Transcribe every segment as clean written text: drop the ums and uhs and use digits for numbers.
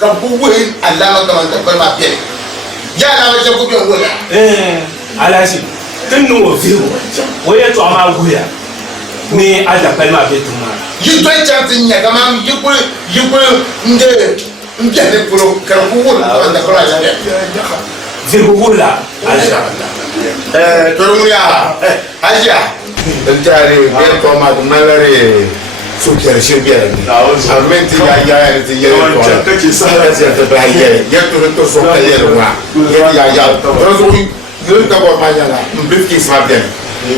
kabuwe alama kama ntafalma pia ya na wacha kubia ngola alashi tinu viwo oye to ama guya ni aja palma betuma yitwa chance nya kama yikwe nde ne pulo kabuwe kama ntafalma pia viwola aja torumuya aja ntare be ko ma malare so kere shebia ni amenti ya ni ti yere ko kake sa ya ba ya to so ka yere wa ya to yun ka bo ma yana mbifki sa bien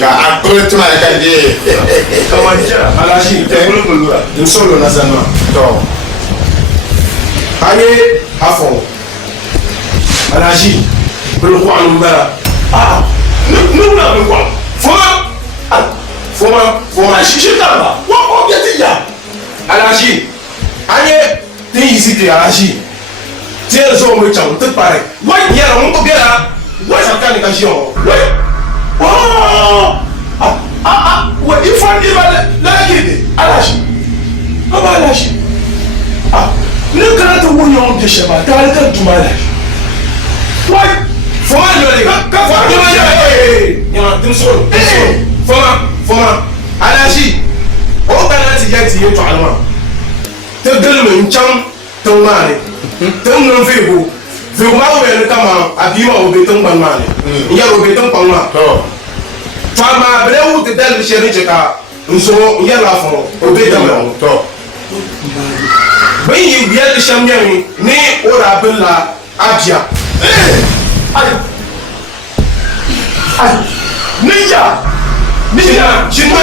ka apretma ka di kamanja alashi te bulbulura dum solo na zanma to ane afo alashi bulu ko anu bara nuna bulu ko foma shishitaba wako biatija alashi anye tin yisiti alashi tie zo mo cham te pare wa yera mo ko gera wa sakani ka shion wa ifan diba la kide alashi baba alashi ne kana to wonyo de sheba ta ka tumala wa foma jole ka foma jole ya dim so foma alashi o kana ti yati yeto alma te delme ncham to mane te non fego fe ma we kama abima o beton ban mane ya o beton pan ma to fama brewu te del sheri cheka nso ya la fo o beton to bayi biya de shamnyami ni ora billa abia ay ninja Nina, Shima,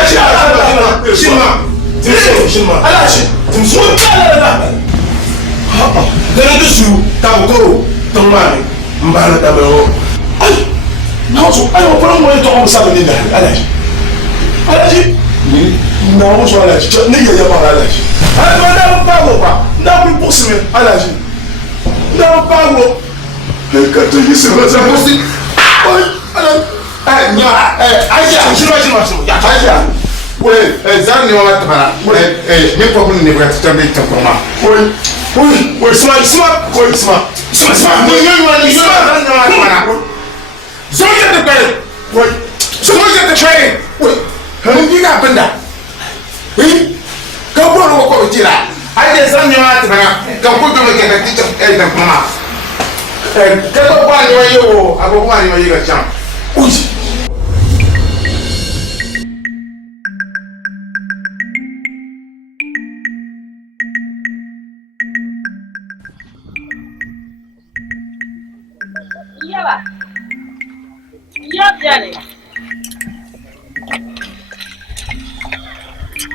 Alashi, then the shoe, Taboko, Tomani, Mbana Tabero. Now, so I don't want to talk something in that. Alashi, now, so Alashi, Nigga, Alashi. I don't power, now we push me, Alashi. Now, power. They got to use it. Aja we zani wa tabana we ni ko kun ni ba tambe ta kuma we sma ni ni wa ni zani wa tabana so get the pay we so get the train we mun yi ga banda ka ko ko jira ai da zani wa tabana ka ko ga ke da ta ta kuma ka ko ba ni wa yo abubuwa ni wa yi ga cham uji Iyaba. Iyaba.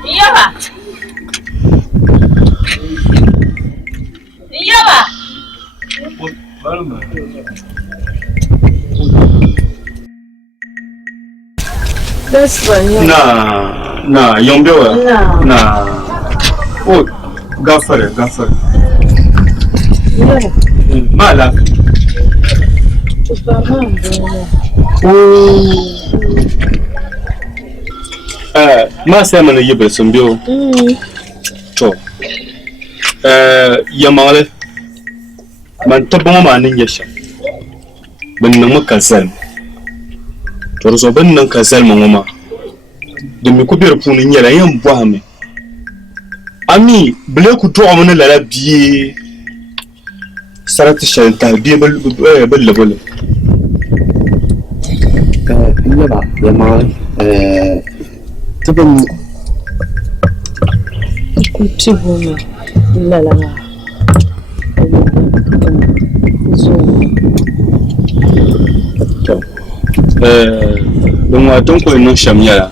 Iyaba. Iyaba. That's fine. Na, yombewa. Na. Oh, gafare. Yeah. Mala. Ma sai mana yibe sun biyo. To. Yamale. Man tabon ma nin yasha. Bin nan muka sal. To so bin nan ka sal mun ma. Da mi ku bir funin yara yan buwa me. Ami bile ku to amana la biye. Sarati shalta biye bal Iyaba yamale tebem kutibona lala don wa don ko no shamyala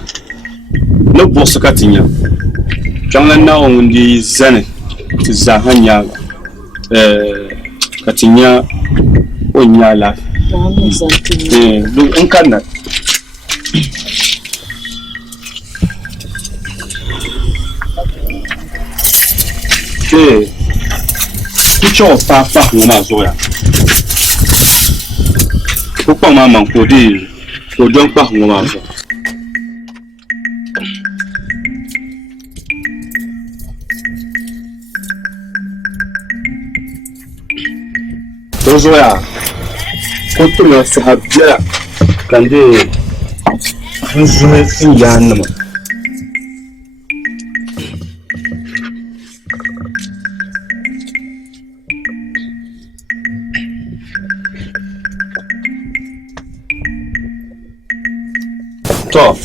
no bosu katinya jangan na on di zane ti zahanya katinya onyala do en kana kicho pa ngoma zoya ko pa mama ko di ko don pa ngoma zo Dozoya, kotu na sahabiyara kan de zuwa fin jahannama. To,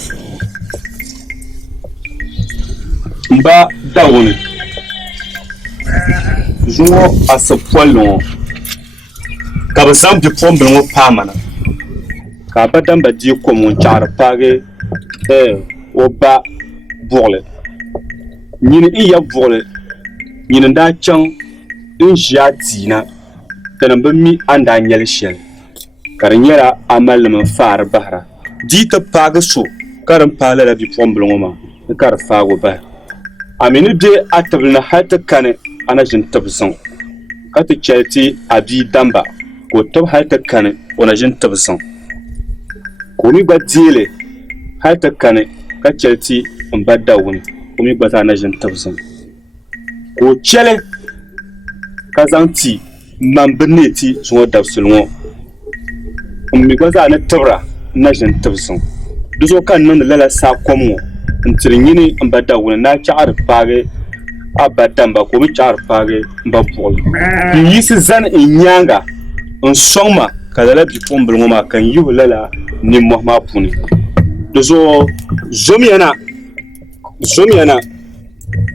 mba dawuni zuwa asapwalon ka bɛ zaŋ bipuɣimbila ŋɔ paama na ka a ba damba dii kom ŋun chaɣiri paagi o ba buɣuli nyini n ya buɣuli nyini daa chaŋ n ʒiya diina tani bɛ mi an daa nyɛli shɛli ka di nyɛla amalnim n faari bahira dii ti paagi so ka din paagi lala bipuɣimbila ŋɔ maa ni ka di faagi o bahi a mi ni be a tibili ni hali ti kani a na ʒini tibi zaŋ ka ti chɛli ti a bii damba ko tib hali ti kani o na ʒini tibi zaŋ ko mi gba deeli hali ti kani ka chɛli ti n ba Dawuni o mi gba zaa na ʒini tibi zaŋ ko chɛli ka zaŋ ti man bi ne ti zuŋɔ dabisili ŋɔ n mi gba zaa ni tibira n na ʒini tibi zaŋ di zuɣu ka n niŋdi lala saa kom ŋɔ n tiri nyini n ba Dawuni na chaɣiri paagi a ba damba ko mi chaɣiri paagi n ba buɣuli n yiɣisi zani n nyaanga n sɔŋ ma ka lala bipuɣimbila ŋɔ maa ka n yihi lala nimmɔhi maa puuni di zuɣu zomiya na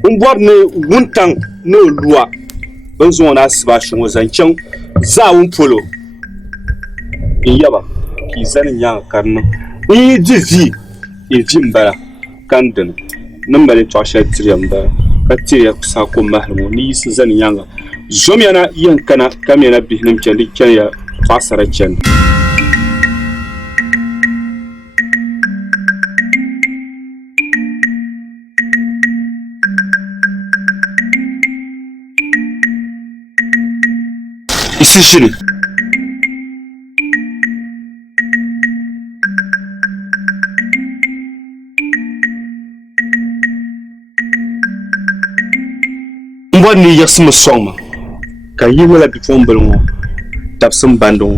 n bɔri ni wuntaŋ ni o lua bin zuŋɔ na asiba shɛŋɔ zaŋ chaŋ zaawun polo n yaba ka yi zani nyaanga ka di niŋ n yi di vi n bala kan dini ni mali tɔɣu shɛli tiriya n bala ka tiriya saa ko mahali ŋɔ ni yiɣisi zani nyaanga zomiya na yɛn kana ka mɛna bihi nim chɛni di chɛniya paɣasara chɛni isi ʒini n bɔri ni yiɣisimi sɔŋ ma ka yi wala bipuɣimbila ŋɔ dabsim bandi ŋɔ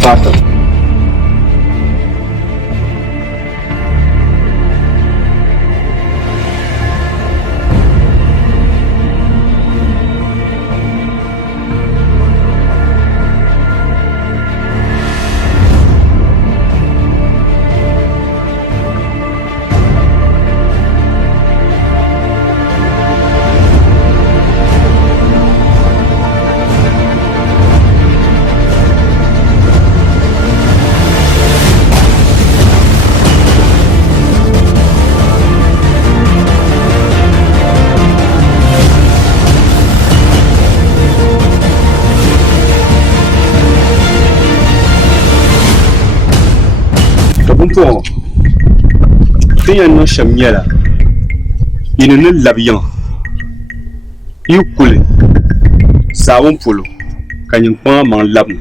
Pata. Bumpuɣu ti yɛn niŋ shɛm nyɛla yini ni labi yiŋa yi kuli zaawun polo ka nyinkpaŋa maŋ labi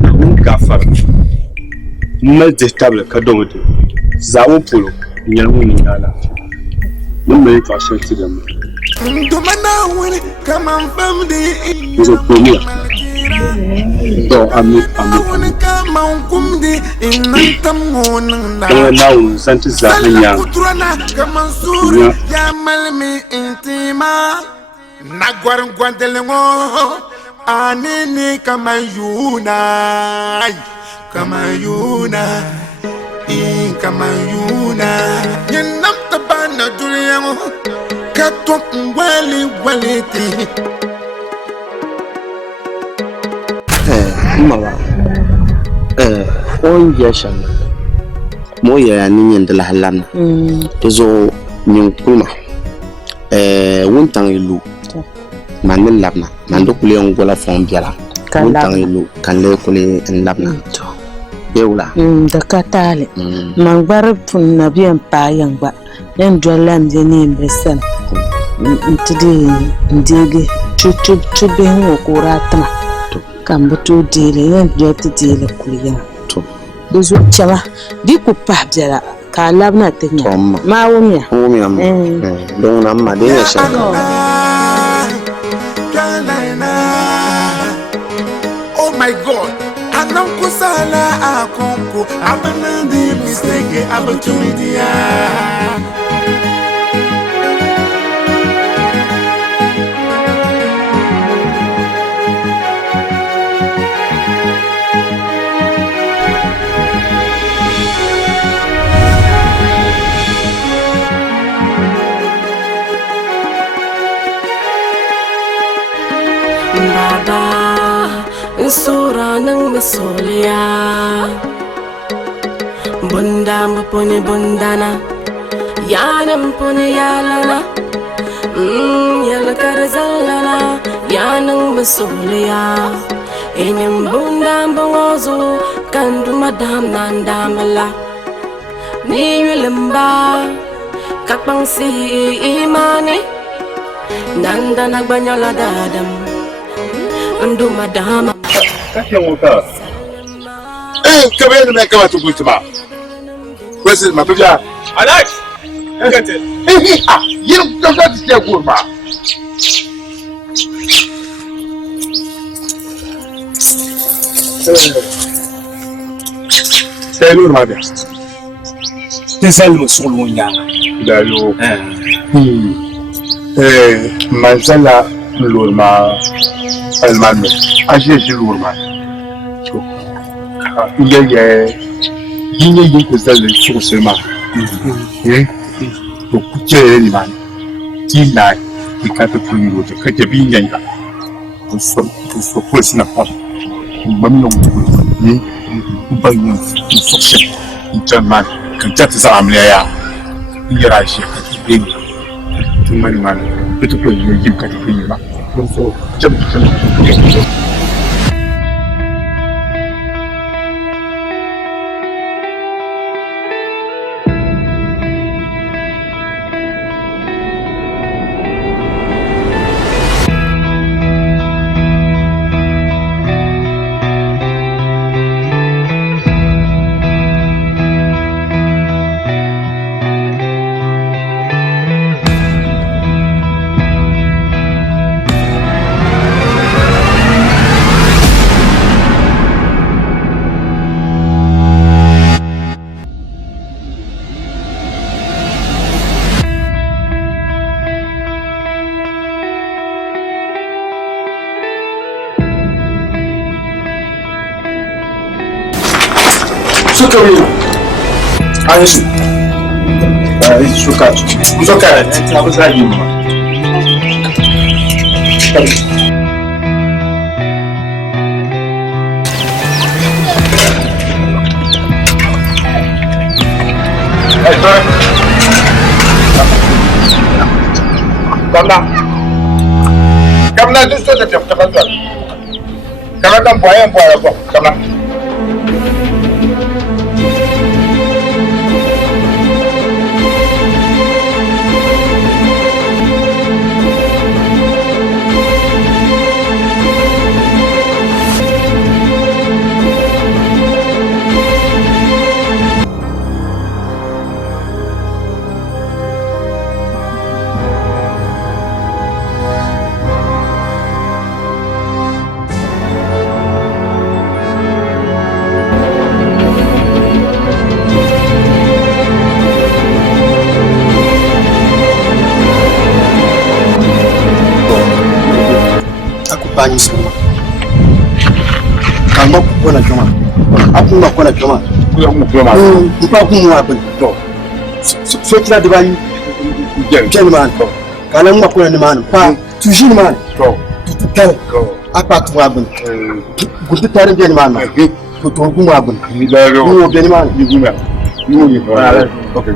ni ŋun gafara n mali dihi tabili ka domi di zaawun polo n nyɛli ŋun ni nyaa laafia ni mali tɔɣu shɛli ti dama zo kpemiya Kaya naun santi zahanya anini kamayuna yenam tabana duriyango katom waliti mala on yashan mo ya ni yin da lahalan to zo nyin kuma wuntan ilu manin labna man do kule on gola fon biala wuntan ilu kan le kule en labna Yeula. Da katale. Mangbar pun na biyan payan ba. Yan dwalam je ni mbesen. Ntidi ndigi chube ngo kuratma. Kambutu dile yan joti dile kuliyan. Dozo chama di ku pabjara ka labna tenya. Ma wumya. Wumya. Don na ma de ya sha. Oh my God. Anonko sala akonko. Abana di mistake opportunity. Sura ng masolya Bunda mo po ni bundana Yanam po ni yalana Yala karazalana Yanang masolya Inyang bunda bangozo Kandu madam nandamala Ni yulimba Kakpang si imani Nanda nagbanyala dadam Undu madama Come here to make a good tomorrow. Where's my baby? Alex! Get it. You don't have to stay good, ma. Say, Lord, my dear. Tell me so long, young. Manzala Lurma Almano. Aje Lurma. Yinye yi ko zale so sema. To kuce ni man. Ti na ki ka to ku yiro to kake bi yanya. So ko sina pa. Mami no ni ban ni so she. Jaman kan ta za amle ya. Yira shi ka ti bi. Tun mani man. Ito ko yi ka ti bi ma. So jam. Suka ta ba yi ma. Kamna duk so da tafi ta kana dan boyen ko kamna. Banyi sama. Kamu kona cuma. Aku nggak kona cuma. Aku mau apa? So kita di banyi. Jangan mana. Kalau nggak kona di mana? Pak, tujuh di mana? Tujuh. Apa tu apa? Gusti tarik di mana? Tujuh aku mau apa? Mau di mana? Di mana? Oke.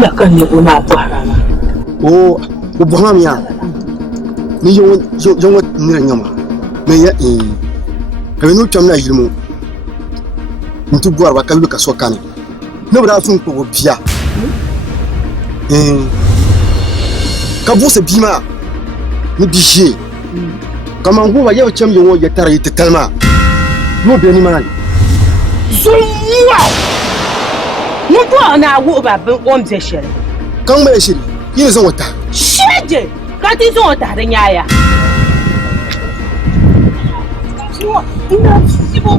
la kan ne una ba o boham ya ni yo ni nyama me ya ka no chamna yirmo ntu buar ba kalu ka so kan no bra sun ko bia ka bu se bima ni bije kama ngo ba yau cham yo ya tara yita talma no be ni man zuwa mun ko na wo ba ban om ze shere kan mai shiri yin zan wata sheje ka ti zo ta da yaya ina sibo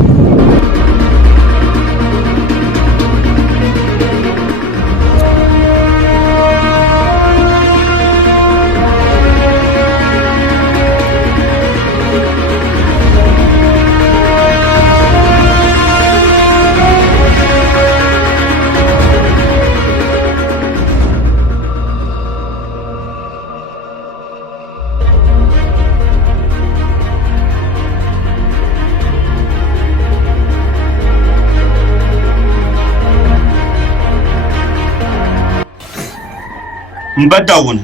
Mbadawun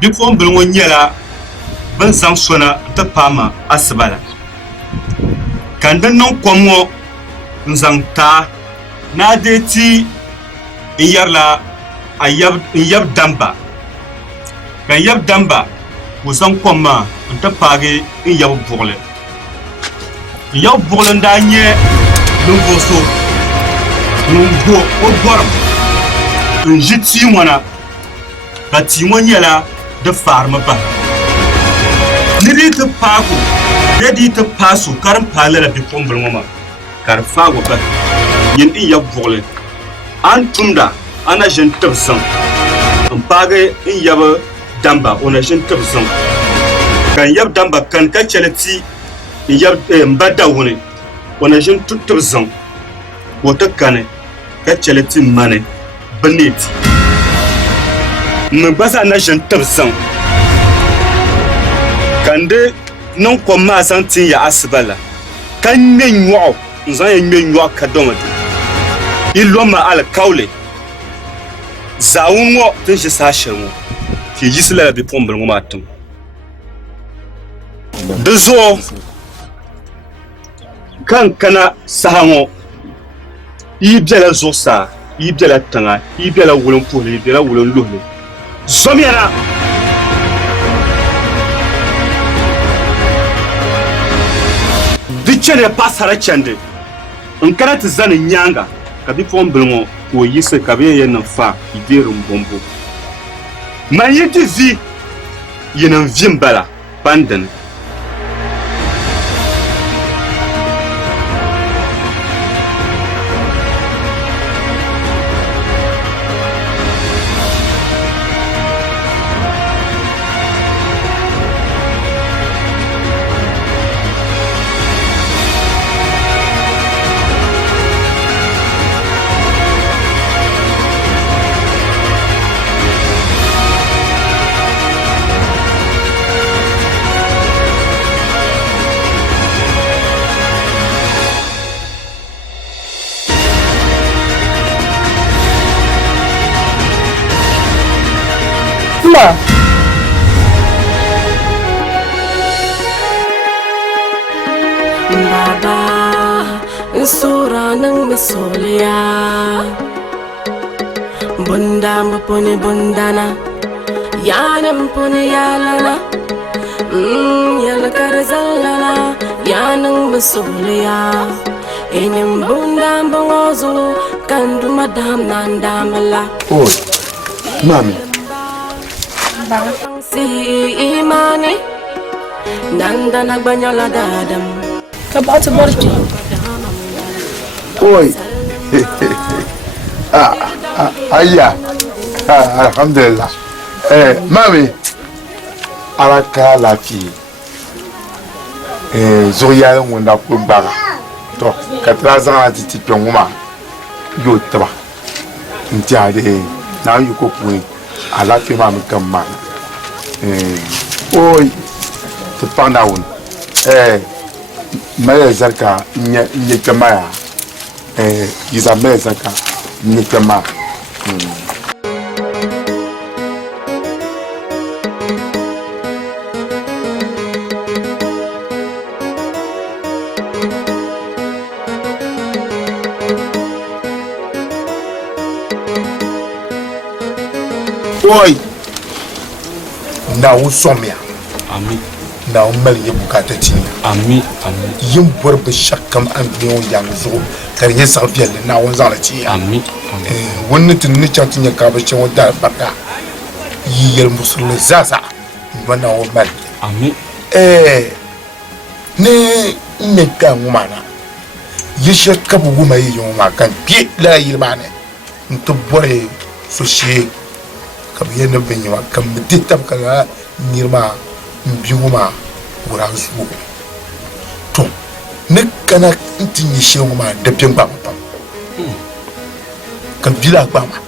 bifon bilŋo nyɛla bin zaŋ sona ti paama asibala kan di niŋ kom ŋo n zaŋ taa naa dee ti n yɛrila n yɛb damba kan yɛb damba o zaŋ kom maa n ti paagi n yɛb buɣuli n yɛb buɣuli n daa nyɛ ninvuɣu so ŋun bo o bɔrim n ʒi tii ŋo na ka tii ŋo nyɛla di faarimi bahi ni di ti paaku di ti paasu ka din paa lala bipuɣimbili ŋo maa ka di faago bahi yin n yɛb buɣuli an tumda a na ʒini tibi zaŋ n paagi n yɛb damba o na ʒini tibi zaŋ kan yɛb damba kan ka chɛli ti n yɛb n ba dawuni o na ʒini tibi zaŋ o ti kani ka chɛli ti mani bineti n gba zaa na ʒini tibi zaŋ kan di niŋ kom maa zaŋ tin ya asiba la ka ŋmɛ nyɔɣu n zaŋ ya ŋmɛ nyɔɣu ka domi di i lɔma alikauli zaawun ŋɔ tin ʒi saa shɛli ŋɔ ti yisi lala bipuɣimbili ŋɔ maa tim di zuɣu kan kana saha ŋɔ yi bɛla zuɣusaa yi bɛla tiŋa yi bɛla wulin puhili yi bɛla wulin luhili zɔmyana di chɛni paɣasara chɛndi n kana ti zani nyaanga ka bipuɣimbili ŋɔ ka o yisi ka bi yɛn niŋ fa yi deerin bombo man yi ti vi yin n vi n bala pandini Baba, sura nang misolya. Bunda mpone bundana, yanam pone yalana. Yala karazalana, yanang misolya. Enim bunda mbongozo, kandu madam nandamala. Oi, mami. Si imani, nandana banyala dadam. Kapat barki. Oi. Aya. Alhamdulillah. Mami. Alaka lafi. Zoya wanda ko bara. To, ka trazan ati ti penguma. Yo taba. Ntiade na yu ko pu. Alafi mami kamma. Oi. Te panda un. Maya zarka nye kama ya. Iza maya zarka nye kama. Oi, na o somia. Amin. Na o mali ye bukata tinya. Amin. Amin. Yin borbe shakam an biyo yang zo kar ye salfiya na won zala tinya. Amin. Wannan tun ni chati nya ka ba chen wada baka. Yi yel musul zaza. Wana o mali. Amin. Ne ne ka ngumana. Ye shakka bu guma yi yo ma kan pi la yi bane. Nto bore so she kam yenn benyi wa kam ditam kala nirma mbinguma wura zugo to ne kana ntinyi shewu ma da pemba pam kam bila gbama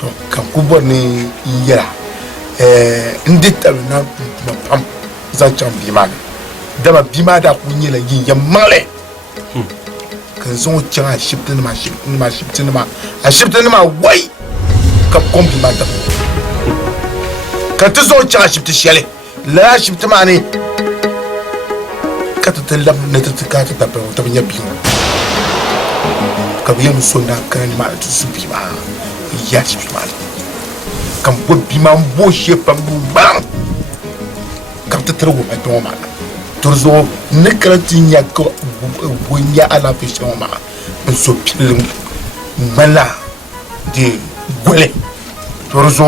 to kam kubo ni yera nditam na pam za cham bima dama bima da kunyela yin yamale kan zo chan shiptin ma a shiptin ma wai kap kombi ma da ka ta zo chan shiptin shele la shiptin ma ne ka ta tallam na ta ka ta tabe ta binya bi ka biya so na kan ma ta su bi ma ya shiptin ma kan bo bi ma bo she pam bu bang ka ta tarwo ma to ma turzo ne kratin ya ko bonya ala fishin ma so pilin mala de gole turzo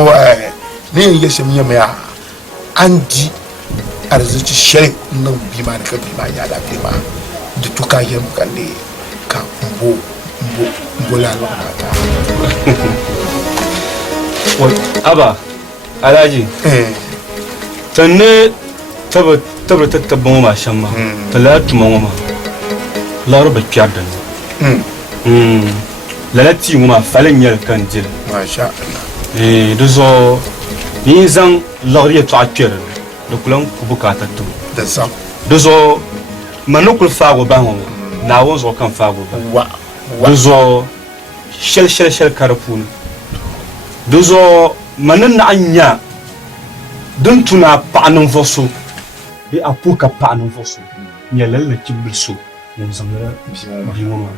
ne ya shamiya mai andi arziki shari nan bima da kabi ma ya lafi ma da tuka yin kalle ka mbo la ta aba alaji tanne tabbata tattabban ma shan ma talatu ma laro ba kyar da ni lalati ma falin yar kan jil masha Allah dozo ni zan laro ya ta kyar da kulan ku bukata to da sam dozo manukul fago ba mu na wonzo kan fago ba wa dozo shel karfun dozo manan na anya don tuna pa'anin voso bi apuka pa'anin voso ya lalaci bilso mun zamara bimoma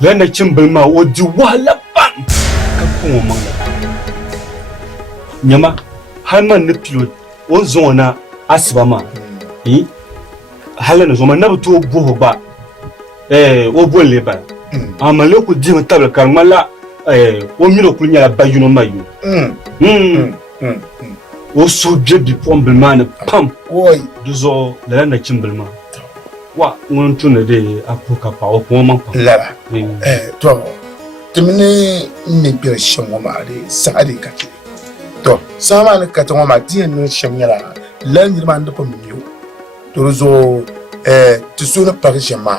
lana cin bilma wadi wala ban ka kuma manga nyama har man na pilot on zona asibama halana zoma na buto buho ba o bolle ba amale ku dinga tabla karmala o miro kunya ba yuno mayu o so bi pombilman pam oi duzo lana cin bilma wa ngon tuna de apuka pa o ko man pam lara to timne ne bir shanwa ma de sa'ade ka ce to sama ne ka tanwa ma diyan ne shamyara lan yirma da pam miyo to zo tu na par shama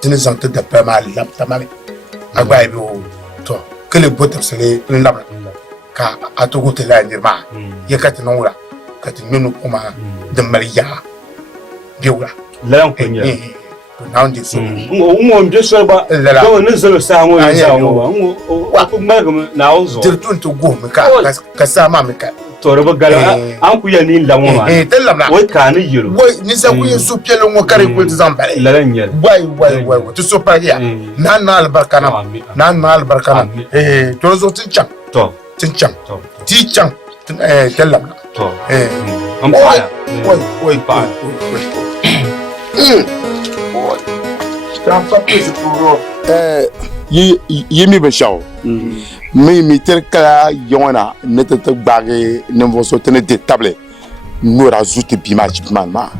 tini zante da pa ma lapta ma agba bi o to kele botam sele lama ka atogo te la yirma yakati nora kati nunu kuma da mariya biura lan kunya now this so mo mbe so ba ko ne zelo sa mo ya sa mo wa ko magam na ozo dirtun to go me ka sa ma me ka to roba gala an ku ya ni lawo ma tellamna wai ka ni yiro wai ni sa ku ya su pelo ngo kare ko zambare lalan yel wai to so pa ya na albarkana na albarkana to zo tincham to ticham tellamna to am pa wai pa yi mi bɛ shaw mi teri kala yɔngɔna ne tɛ tɛ gbaage ninvuɣuso ti ne de tabili nora zuti bima jibman ma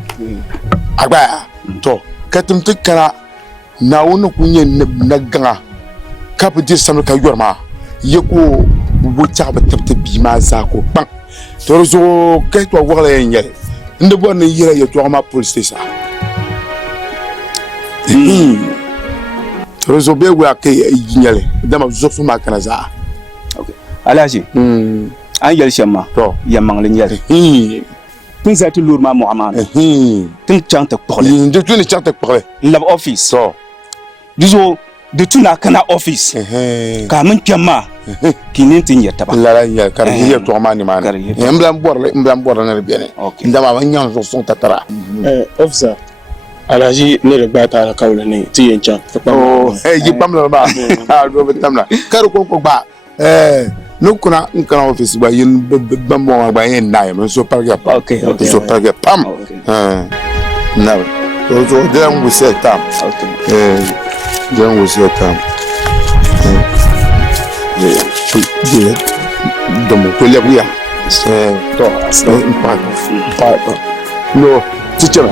agbaya to ka tim ti kana naawuni ku nyɛ na gaŋa ka bi diri samli ka yɔri ma ye ko wuchaɣu bi tibti bima zaa ko kpaŋ to di zuɣu ka yɛtɔɣa wɔɣila yɛn nyɛli n di bɔri ni yira yɛtɔɣa maa police station rezo be wa ke yinyale dama zofu ma kana za okay alaji an yel shema to yamang le nyel tin za ti lur ma muhammad tin chang ta pole de tuni chang ta pole lab office so dizo da tuna kana office ka mun kyamma kinin tin ya taba la ya kar hiya to mani mana mblam bor na biene ndama ban nyan so son tatara officer alaji ne da bata alkawla ne tiyen can ji pamla ba do betamla kar ko ba nukuna nkana office ba yin bambo ba yin na yam so parga so parga pam na so dem we set tam dem we set tam domo to le buya to pa no teacher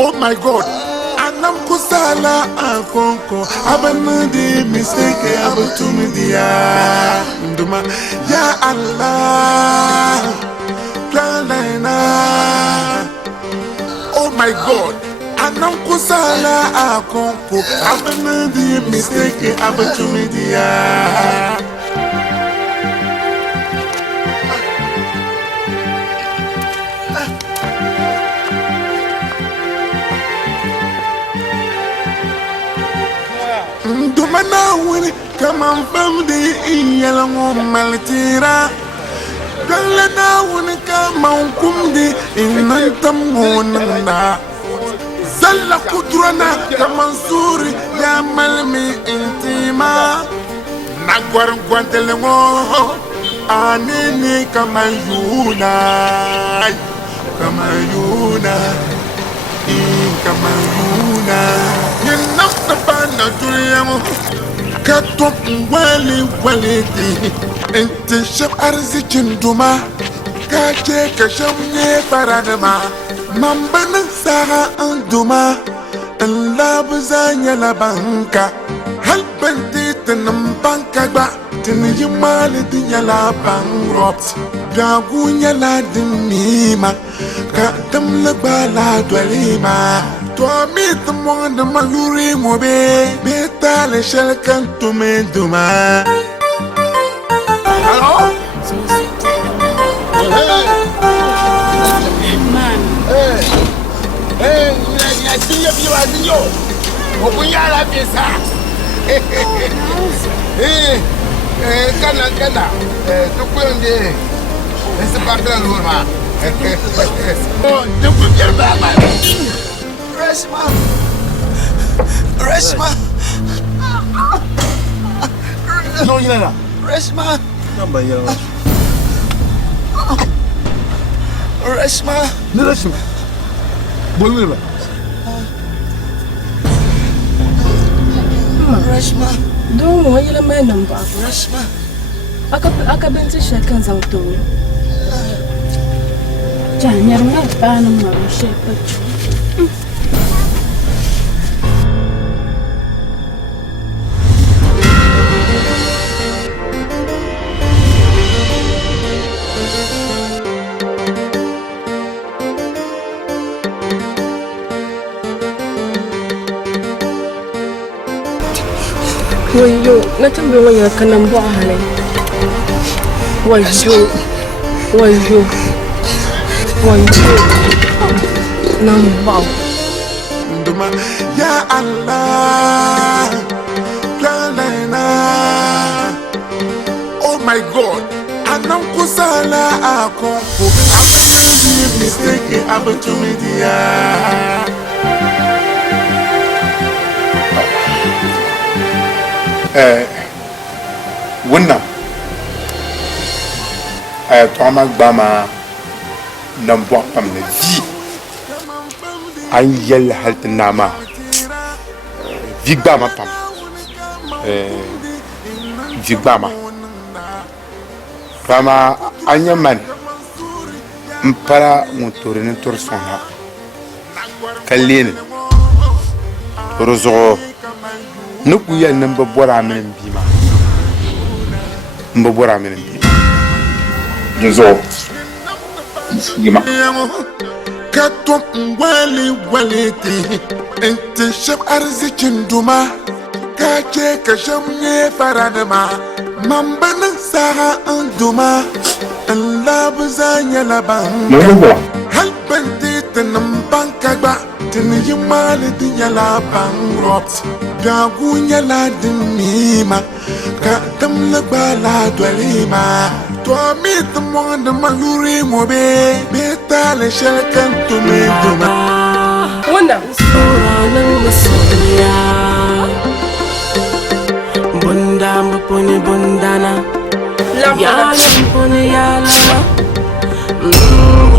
Oh my God, anam kusala akonko abanudi mistake abutumidia nduma ya Allah planena. Oh my God, anam kusala akonko abanudi mistake abutumidia. Dumana wini kama mfamdi iyalangu malitira. Galana wini kama ukumdi inantamu nanda. Zalla kudrana kama suri ya malmi intima. Nagwar gwantelengo anini kama yuna. Kama yuna. Kama yuna. Ninaftabana tuliyamu katok wali di ente shab arzikin duma kaje ka shamne faradama mambana saha anduma in labzanya labanka hal bandi tanam banka ba tin yimali dinya la bangrot dagunya la dinima ka tamla bala dwalima. Toi mi te monde maluri mobe beta le shel kanto me duma. Hello? Hey. Man. Hey. Asinyo bi wasinyo. Okunyala pesa. Kana. Tukwende. Esse papel normal. Oh, tukwende baba. Reshma. No, yina. Reshma. Namba ya. Reshma. Ne Reshma? Bolma. Reshma. Don't want you to make number. Reshma. Aka binti shakan zang to. Janyar na ba na ma sheka. Wayo, na tambaye wani kanan bu a halai. Wayo. Nan ba. Ya Allah, oh my God, anam kusala akonko. I'm a mistake opportunity. Wannan tɔgɔma gbama nan bɔɣu pam ni vi an yɛli hali ti naama vi gbama pam vi gbama pama an nyɛ mani n para ŋun tori ni tori sɔŋ ha ka leeni tori zuɣu ni ku yɛli ni n bi bɔra mini n bii ma n bi bɔra mini n bii ma di zuɣu yima ka tom wali ti n ti shɛb arzikin duma ka che ka shɛb nyɛ faranima man bini saha n duma n labi zaa nyɛla ban hal ban ti nim ban ka gba ti ni yi maali ti nyɛla ban rɔbt biɛhagu nyɛla din miima ka dimli gba laa dolima to mi ti mɔɣindi ma luri ŋɔ bee taali shɛli kan tumi duma Wannan suranin masoya bunda mupuni bundana yalan puni yalala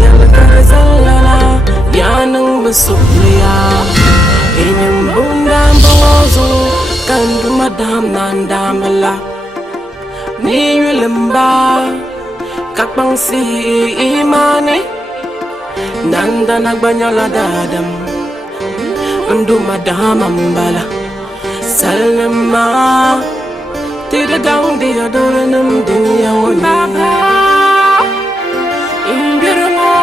yalakar zallala yanin masoya inin bunda mbawazo kan duma dam nan damala ni yulimba kakbang si imani nanda nagbanyala dadam Nduma dama mbala Salama Tida down the adoranum dunya wani Baba Ingirmo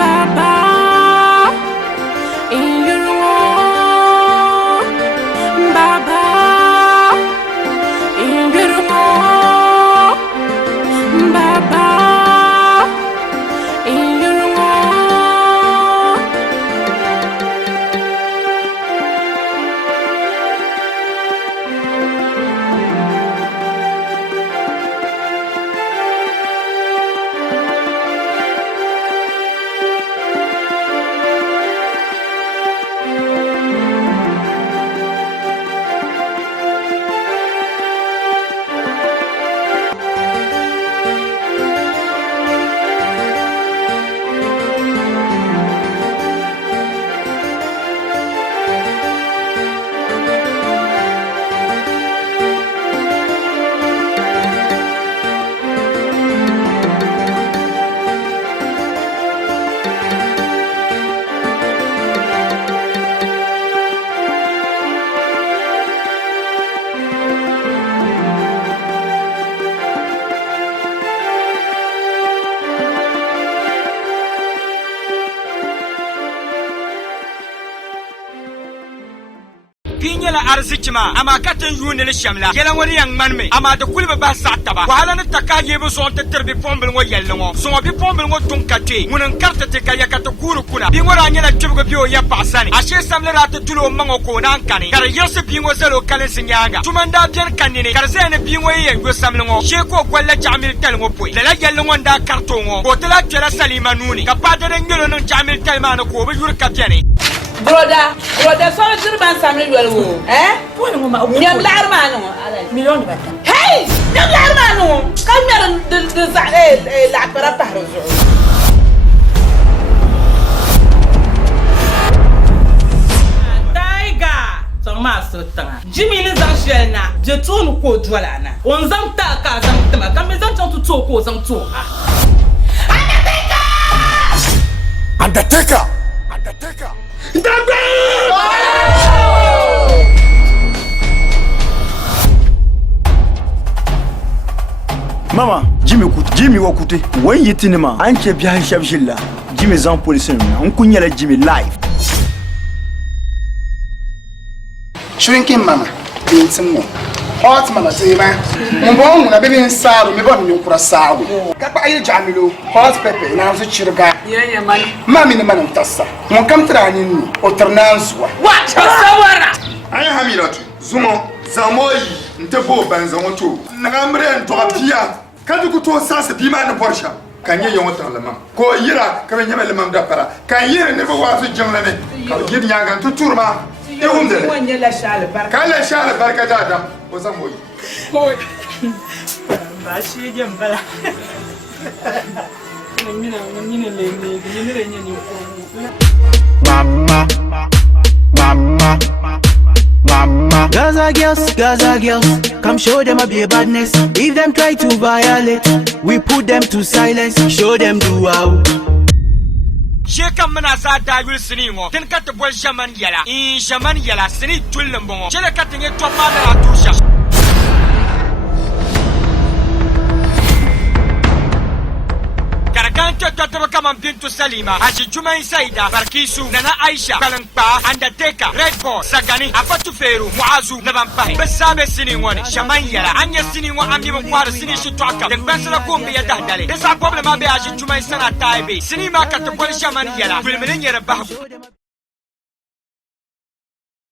Baba Ingirmo Baba Ingirmo Baba arzikima ama katin yunil shamla yelan wani yang manme ama da kulba ba sataba wahala ne takaje bu son terbi pombel ngo yelno so bi pombel ngo tunkate munan karta te kaya kata kuru kuna bi ngora nyana tubgo biyo ya pasani ashe samle rata tulo mango ko nan kane kar yese bi ngo zelo kalen sinyanga tumanda bien kanine kar zene bi ngo ye ngo samle ngo she ko golle jamil tel ngo poi la yelno nda karto ngo ko tela tela salima nuni ka padere ngelo no jamil tel mano ko be yur ka piane broda so dirban samle welwo woni mo ma ñam laar ma no million de bata hey ñam laar ma no kam mer de za la para paro ma sotanga Jimmy ni zan shelna je tonu ko dwala na on zan ta ka zan tama kam zan tan to ko zan to Undertaker Mama, Jimmy wakute. Wen yitini ma, anche biya shabshilla. Jimmy zan police na, on kunyala Jimmy live. Shrinking mama, being some hot mama, say, man. Mbong, na baby inside, me born in Kurasao. Kapa ayo jamilo, hot pepper, na zo chirga. Yeah, man. Mami ni man tassa. Mon kam trani o ternanswa. What? Sawara. Aya hamilatu. Zumo, zamoyi, ntebo banza moto. Nagamre ntwa pia. Kadu kuto sasa bima na Porsche. Kanye yonta lama. Ko yira ka nyama lama dapara. Kan yira ne bo wasu janglane. Ka yir nyanga to turma. E wundele. Wonye la shale barka. Kala shale barka dada. O zamoyi. Hoy. Ba shi je mbala. Mina le ni Mama. Gaza girls, come show them a be badness. If them try to violate, we put them to silence. Show them do how. Shekam mana za da yul sini ngo tin kat bol jaman yala in jaman yala sini tullum bongo chele kat nge to ma na tusha Karakanto to kama bintu Salima Haji Jumai Saida Barkisu Nana Aisha Kalankpa Undertaker Red Bull Sagani Afatu Feru Muazu Nabampai Besabe sini ngoni jaman yala anya sini ngo ambi mkwara sini shitwaka den bensala kombe ya dahdale desa problem abe Haji Jumai sana taibe sini ma kat bol jaman yala kulmenen yara bahu